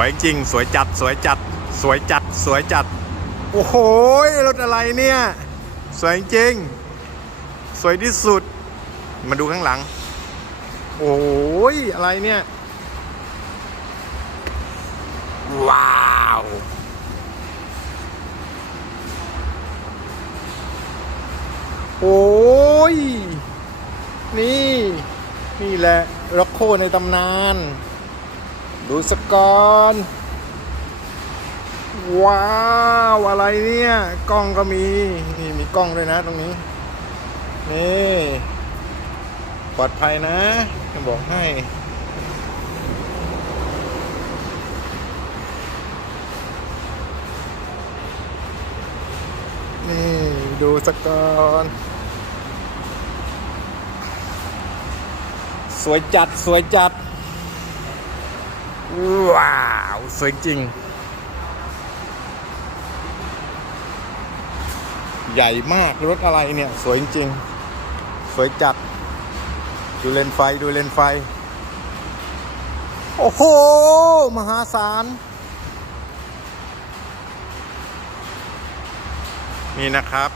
วยจริง สวยจัด สวยจัด สวยจัด สวยจัด โอ้โหรถอะไรเนี่ย สวยจริง สวยที่สุด มาดูข้างหลัง โอ้ยอะไรเนี่ย ว้าวโอ้ย นี่ นี่แหละร็อกโคในตำนาน ดูสกอน ว้าวอะไรเนี่ย กล้องก็มี นี่มีกล้องด้วยนะตรงนี้ นี่ปลอดภัยนะจะบอกให้ นี่ดูสกอนสวยจัด สวยจัด ว้าว สวยจริง ใหญ่มาก รถอะไรเนี่ย สวยจริง สวยจัด ดูเลนไฟ ดูเลนไฟ โอ้โห มหาศาล นี่นะครับ